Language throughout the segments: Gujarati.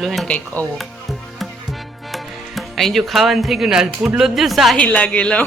પુડલો હે ને કંઈક આવો અહીં જો ખાવાનું થઈ ગયું ને પુડલો જ જો શાહી લાગેલો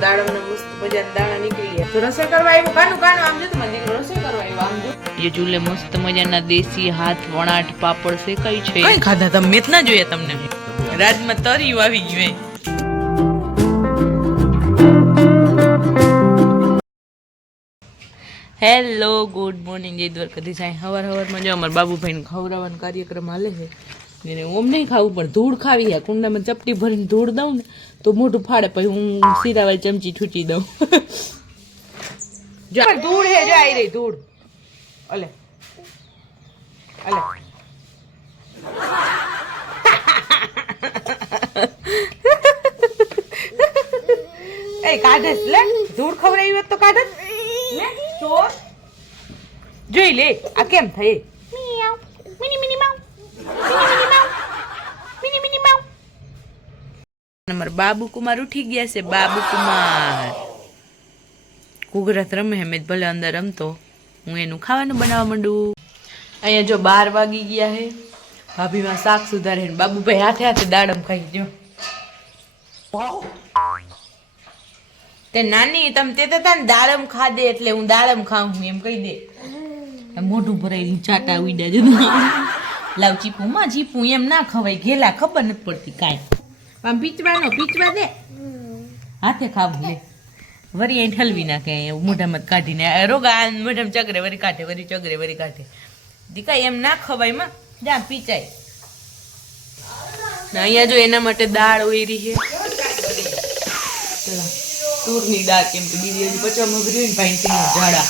દાડમના મસ્ત મજાના દાણા નીકળી ગયા તો રસોઈ કરવા આવ્યું કાનું આમ જો તો મને રસોઈ કરવા આવ્યું આમ જો ये चूल्हे मस्त मजाना देसी हाथ वणाट पापड़ શેકાય છે કઈ ખાધા તમે મેત ના જોયા તમને રાજમાં તરી આવી ગયું હેલો ગુડ મોર્નિંગ જય દ્વારકાધીશ સાંઈ હવારમાં જો અમારા બાબુભાઈને ખવડાવવાનો કાર્યક્રમ હાલે છે એને ઓમ નહીં ખાવું પણ ધૂળ ખાવી છે કુંડામાં ચપટી ભરીને ધૂળ દઉં ને તો મોઢું ફાડે પછી હું સીરાવાળી ચમચી છૂટી દઉં જો ધૂળ હે જો આવી રહી ધૂળ અલે અલે એ કાઢસ લે ધૂળ ખવડાવી હોત તો કાઢસ લે ચોર જોઈ લે આ કેમ થઈ મિયાઉ મિની મિની માઉ મિની મિની માઉ નંબર બાબુ કુમાર ઉઠી ગયા છે બાબુ કુમાર કુગરત રમે મેં ભલે અંદર રમતો હું એનું ખાવાનું બનાવવા માંડું અહીંયા જો 12 વાગી ગયા હે ભાભીમાં શાક સુધારે બાબુભાઈ હાથે હાથે દાડમ ખાઈ જો તે નાની તમે તે હતા ને દાડમ ખાધે એટલે હું દાડમ ખાઉં એમ કહી દે મોઢું ભરાઈ ચાટા ઉડ્યા જો લાવ ચીપું એમ ના ખવાય ઘેલા ખબર નથી પડતી કાંઈ આમ પીચવા દે હાથે ખાવું લે વરી અહીં ઠલવી નાખે મોઢામાં કાઢીને રોગા મોઢામાં ચગરે વરી કાઢે વરી ચગરે વરી કાઢે દીકા એમ ના ખવાય માં જા પીચાય અહીંયા જો એના માટે દાળ ઓયરી છે તૂરની દાળ કેમ કે બીજી હજી પચવામાં ભર્યું ને ભાઈ ઝાડા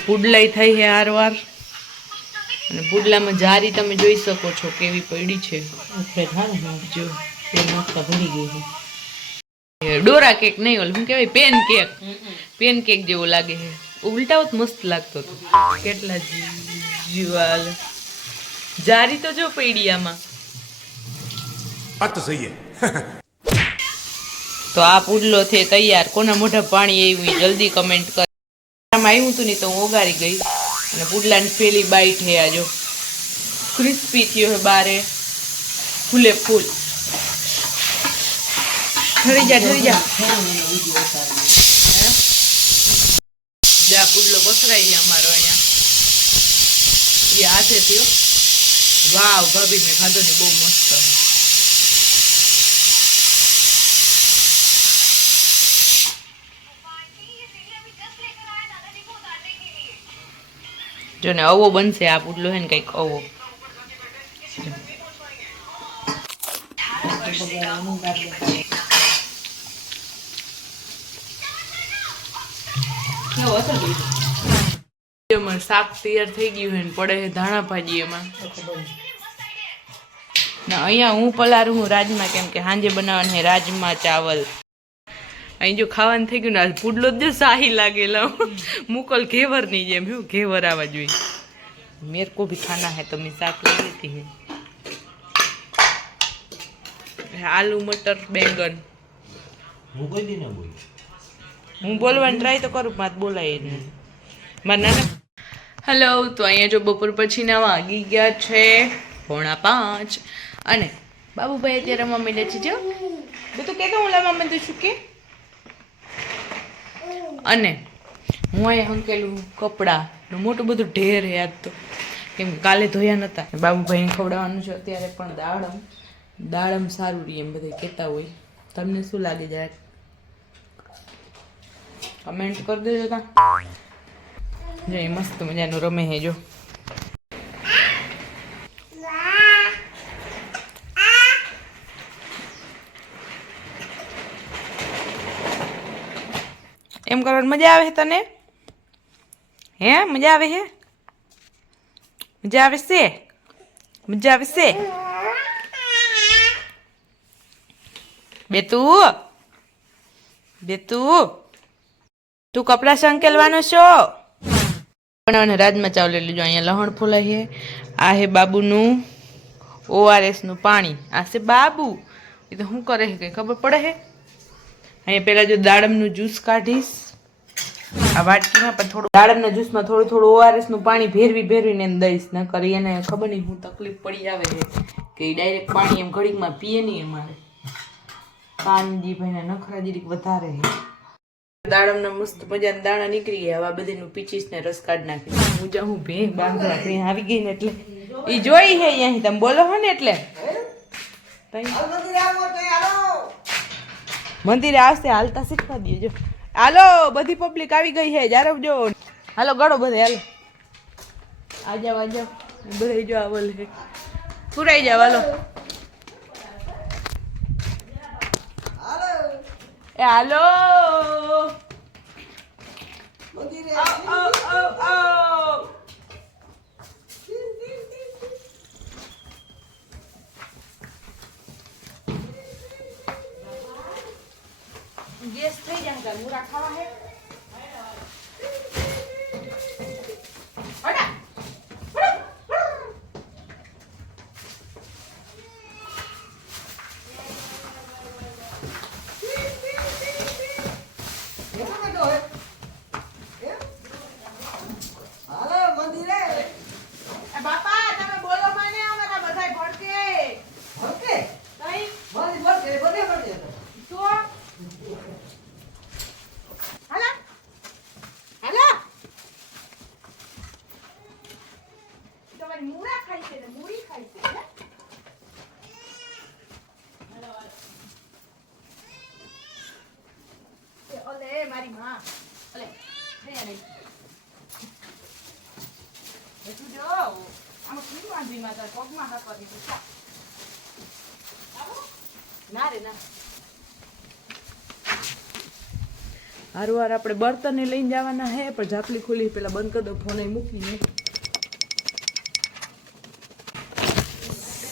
પુડલાઈ થઈ છે હારવાર અને પુડલામાં જારી તમે જોઈ શકો છો કેવી પડી છે જો ભરી ગઈ છે ડોરા કેક નહીં ઓલ શું કહેવાય પેન કેક જેવો લાગે છે ઉલટાવો તો મસ્ત લાગતો હતો કેટલા જીવાલ જારી તો જો પડી આમાં તો આ પુડલો છે તૈયાર કોના મોઢા પાણી આવ્યું જલ્દી કમેન્ટ કર આમાં આવ્યું હતું નહીં તો હું ઓગાળી ગઈ અને પુડલાની પેલી બાઈટ હે આ જો ક્રિસ્પી થયો હે બારે ફૂલે ફૂલ ઠરી જા જા પુડલો પસરાઈ છે અમારો અહીંયા એ હાથે થયો વાવ ભાભી મેં ખાધો ને બહુ મસ્ત જો ને અવો બનશે આ પુડલો હે ને કંઈક અવો શાક તૈયાર થઈ ગયું હે ને પડે છે ધાણા ભાજી એમાં અહીંયા હું પલારું હું રાજમા કેમ કે સાંજે બનાવવાના હે રાજમા ચાવલ અહીં જો ખાવાનું થઈ ગયું ને પુડલો જ જો શાહી લાગેલો મુકલ ઘેવર ની જેમ શું ઘેવર આવવા જોઈએ મેરે કો ભી ખાના હે તો મેં શાક લઈ લેતી હે આલુ મટર બેંગન હું બોલવાની ટ્રાય તો કરું મારે બોલાય નહીં મારે નાના હેલો તો અહીંયા જો બપોર પછી ના વાગી ગયા છે 4:45 અને બાબુભાઈ અત્યારે રમવા માંડ્યા છે જો બધું કે હું લાવવા માંડું છું કે અને હું અહીંયા હંકેલું કપડાં મોટું બધું ઢેર હે આજ તો કેમ કાલે ધોયા નહોતા બાબુભાઈને ખવડાવવાનું છે અત્યારે પણ દાડમ સારું રહી એમ બધા કહેતા હોય તમને શું લાગે જાય કમેન્ટ કરી દેજો તા જો એ મસ્ત મજાનું રમે હે જો એમ કરવાની મજા આવે છે તને હે મજા આવે છે મજા આવે છે મજા આવે છે બેતું તું કપડા સંકેલવાનો છો બનાવવાને રાજમાં ચાવલ લઈ લેજો અહીંયા લહણ ફૂલાય છે આ હે બાબુનું ORS નું પાણી આ છે બાબુ એ તો શું કરે છે કંઈ ખબર પડે છે અહીંયા પહેલાં જો દાડમનું જ્યુસ કાઢીશ આ વાટકીમાં પણ થોડું દાડમના જ્યુસમાં થોડું થોડું ORS નું પાણી ભેરવીને એને દઈશ, ન કરી એને ખબર નહીં હું તકલીફ પડી આવે છે કે ડાયરેક્ટ પાણી એમ ઘડીકમાં પીએ નહીં. અમારે કાનજી ભાઈને નખરા જીરીક વધારે છે. દાડમના મસ્ત મજાના દાણા નીકળી ગયા. હવે બધીનું પીચીસ ને રસ કાઢ નાખી. હું જાઉં ભે બાંધવા ભે આવી ગઈ ને એટલે એ જોઈ છે અહીંયાથી તમે બોલો હો ને એટલે મંદિરે આવશે હાલતા શીખવા દઈએ. જો હાલો બધી પબ્લિક આવી ગઈ છે. જારવ જો હાલો ગળો બધે હાલો આ જાવ બધે જો આવલ છે પુરાઈ જાવ હાલો. એ હાલો ગેસ થઈ જાય મુરા ખાવા હે મારી માં અલે નહીં તું જો આમાં શું વાંધી માતા પગમાં હાકવા દીધું ના રે ના. હારું વાર આપણે બર્તને લઈને જવાના હે પણ ઝાપલી ખોલી પેલા બંધ કરી દો ફોન મૂકીને.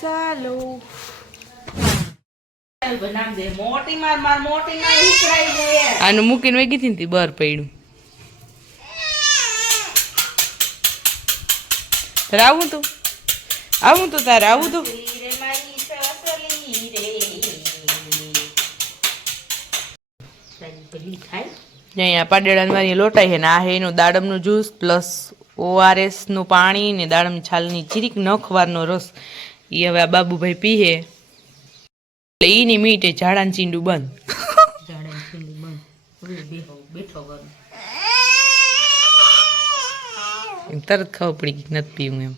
ચાલો આનું મૂકીને વહી ગઈ હતી બર પડ્યું. તારે આવું તું તારે આવું તું અહીંયા પાડેડા મારી લોટાઈ છે ને આ હે એનું દાડમનું જ્યુસ પ્લસ ORS નું પાણી ને દાડમની છાલની ચીરીક નખવારનો રસ. એ હવે આ બાબુભાઈ પીએ એટલે ઈની મીટે ઝાડાનું ચીંડું બંધ. એમ તરત ખબર પડી ગઈ નથી પીવું એમ.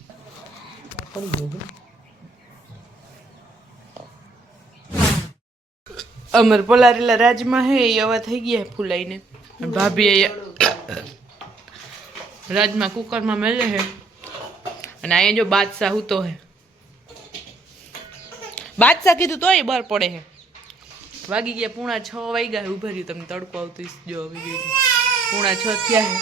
અમર પલારેલા રાજમાં હે એ હવે થઈ ગયા ફૂલાઈને. ભાભી રાજમાં કુકરમાં મેલે હે અને અહીંયા જો બાદશાહ ઉતો હે. બાદશાહ કીધું તોય બર પડે હે. વાગી ગયા 6:30 વાગ્યા ઉભા રહ્યું તમને તડકો આવતો જો આવી ગઈ 6:30 થયા હે.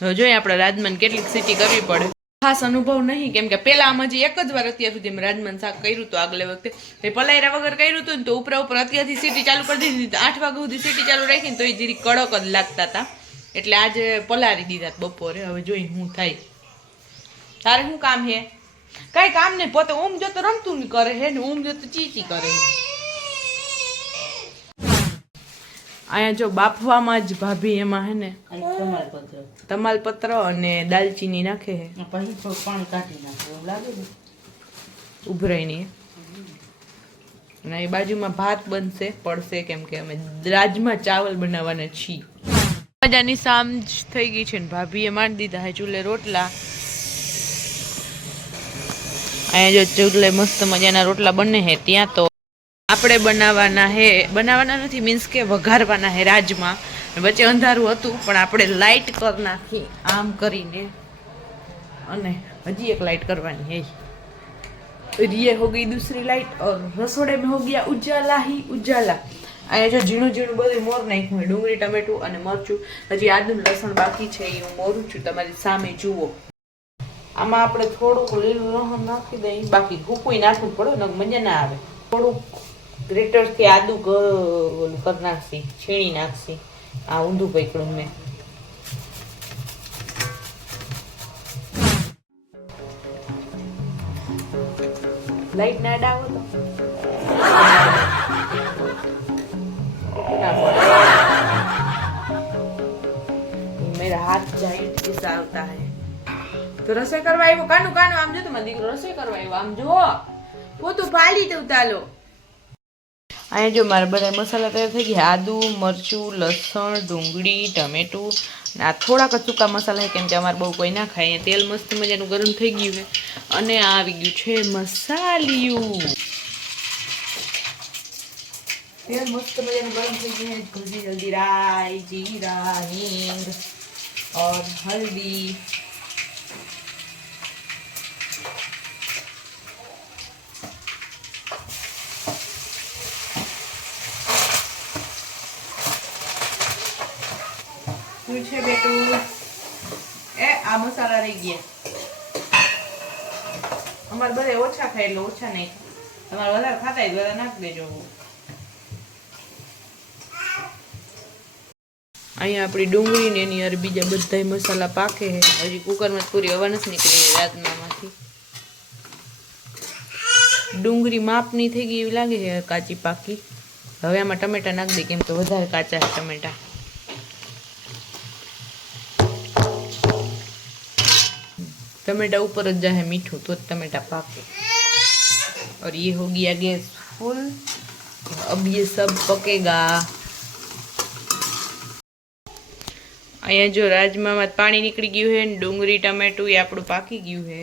હવે જોઈએ આપણે રાજમાન કેટલીક સીટી કરવી પડે. ખાસ અનુભવ નહીં કેમ કે પેલા આમ હજી એક જ વાર અત્યાર સુધી મેં રાજમાન શાક કર્યું હતું આગલે વખતે પલાયરા વગર કર્યું હતું ને તો ઉપર અત્યારથી સીટી ચાલુ કરી દીધી 8 વાગ્યા સુધી સીટી ચાલુ રાખીને તો એ જીરી કડક જ લાગતા હતા એટલે આજે પલારી દીધા બપોરે. હવે જોઈ શું થાય. તારે શું કામ હે? કઈ કામ નહીં, પોતે ઊંઘ જો તો રમતું નહીં કરે હે ને ઊંઘ જો તો ચીચી કરે. અહીંયા જો બાફવામાં જ ભાભી એમાં હે ને તમાલપત્ર અને દાલચીની નાખે હે. પાણી કાઢી નાખે એવું લાગે ને ઉભરાઈની. અને એ બાજુમાં ભાત બનશે પડશે કેમ કે અમે રાજમાં ચાવલ બનાવવાના છીએ. મજાની સાંજ થઈ ગઈ છે ને ભાભીએ માંડી દીધા હે ચૂલે રોટલા. અહીંયા જો ચૂલે મસ્ત મજાના રોટલા બને હે. ત્યાં તો આપણે બનાવવાના નથી મીન્સ કે વઘારવાના હે રાજમાં. વચ્ચે અંધારું હતું પણ આપણે લાઇટ કરી નાખી આમ કરીને અને હજી એક લાइट करवानी है. ये हो गई दूसरी लाइट और रसोड़े में हो गया उजाला ही उजाला. અહીંયા જો ઝીણું ઝીણું બધું મોર નાખ્યું ડુંગળી ટમેટું અને મરચું. હજી આદુ લસણ બાકી છે એ હું મોરું છું તમારી સામે જુઓ. આમાં આપણે થોડુંક લીલું લસણ નાખી દઈએ બાકી ભૂકું નાખવું પડે ને મજા ના આવે. થોડુંક ગ્રેટરથી આદુ કરી નાખશી છીણી નાખશી. આ ઊંધું પકડું મેં. લાઈટ ના ડાવો તો मेरा हाथ जाइट जैसा होता है तो रसोई करवा આવ્યો કાનું કાનું આમ જો તમારો દીકરો રસોઈ કરવા આવ્યો આમ જો પોતું પાલી દઉં તાલો અહીંયા જો મારા બધા મસાલા તૈયાર થઈ ગયા આદુ મરચું લસણ ડુંગળી ટમેટું આ થોડાક જ સૂકા મસાલા છે કેમ કે અમારે બહુ કોઈ ના ખાય અહીંયા તેલ મસ્ત મજાનું ગરમ થઈ ગયું છે અને આવી ગયું છે મસાલિયું तेल मस्त मजा गरम થઈ ગયું है जल्दी जल्दी राई जीरा हींग और हल्दी पूछे बेटू ए आ मसाला रही गया हमारे बड़े ओछा खाए એટલે ઓછા નહીં તમારે વધારે ખાતા હોય વધારે નાખ દેજો અહીંયા આપણી ડુંગળી ને એની અરે બીજા બધા મસાલા પાકે છે હજી કુકરમાં પૂરી હવા નથી નીકળી રાજમામાંથી ડુંગળી માપની થઈ ગઈ એવી લાગે છે કાચી પાકી હવે આમાં ટમેટા નાખ દે કેમ કે વધારે કાચા છે ટમેટા टमेटा ऊपर જ जाए मीठू तो टमेटा पाके और ये हो गया गैस फुल अब ये सब पकेगा અહીંયા જો રાજમામાં પાણી નીકળી ગયું છે ડુંગળી ટમેટું એ આપણું પાકી ગયું છે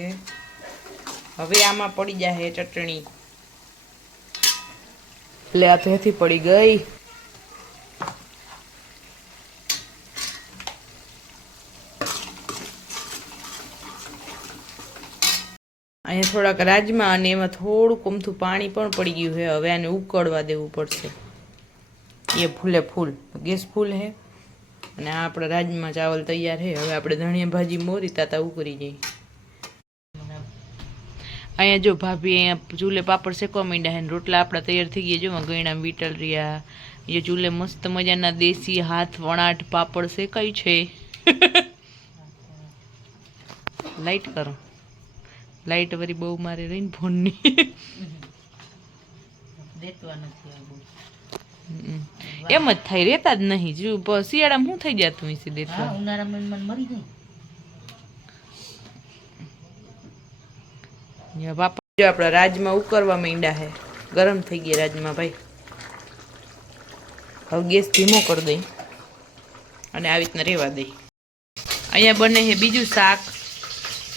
હવે આમાં પડી જાય ચટણી એટલે આ ત્યાંથી પડી ગઈ અહીંયા થોડાક રાજમા અને એમાં થોડું કમથું પાણી પણ પડી ગયું છે હવે આને ઉકળવા દેવું પડશે એ ફૂલે ફૂલ ગેસ ફૂલ છે અને આ આપણા રાજમા ચાવલ તૈયાર છે હવે આપણે ધણિયા ભાજી મોરી તાતા ઉકળી જઈ અહીંયા જો ભાભી અહીંયા ચૂલે પાપડ શેકવા માંડ્યા છે રોટલા આપણા તૈયાર થઈ ગયા જો ગયણા વીટલ રહ્યા એ ચૂલે મસ્ત મજાના દેશી હાથ વણાટ પાપડ શેકાય છે લાઈટ કરો લાઈટ વરી બહુ મારે રહીને ફોનની એમ જ થાય રેતા જ નહીં જો શિયાળામાં શું થઈ જતું હોય સીધે બાપા જો આપણા રાજમા ઉકળવા માંડ્યા છે ગરમ થઈ ગયા રાજમા ભાઈ હવે ગેસ ધીમો કરી દઈ અને આવી રીતના રેવા દઈ અહીંયા બને છે બીજું શાક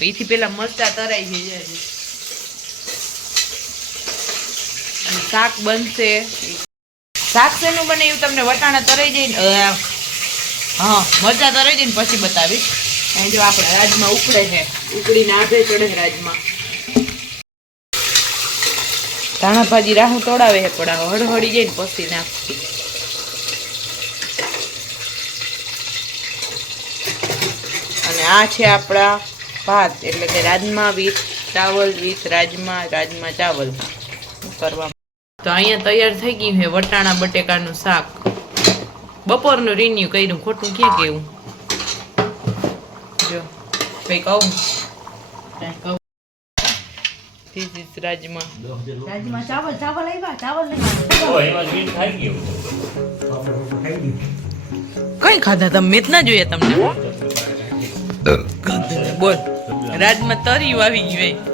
એથી પેલા મરચા તરાઈ છે અને શાક બનશે શાક શેનું બને એવું તમને વટાણા તરાઈ જઈને હા મરચા તરાઈ જઈને પછી બતાવીશ અહીં જો આપણે રાજમા ઉકળે છે ઉકળીને આભે ચડે છે રાજમા ધાણા ભાજી રાહું તોડાવે છે પણ હળહળી જઈને પછી નાખી અને આ છે આપણા ભાત એટલે કે રાજમા વિથ ચાવલ વિથ રાજમા રાજમા ચાવલ કરવા તો અહીંયા તૈયાર થઈ ગયું છે વટાણા બટેકાનું શાક બપોરનું રિન્યુ કર્યું ખોટું ક્યાં કેવું જો કઈ કહું ધીસ ઇઝ રાજમા ચાવલ ચાવલ આવ્યા ચાવલ કઈ ખાધા તમે મેં ના જોયા તમને બોલ રાજમાં તરી આવી ગયું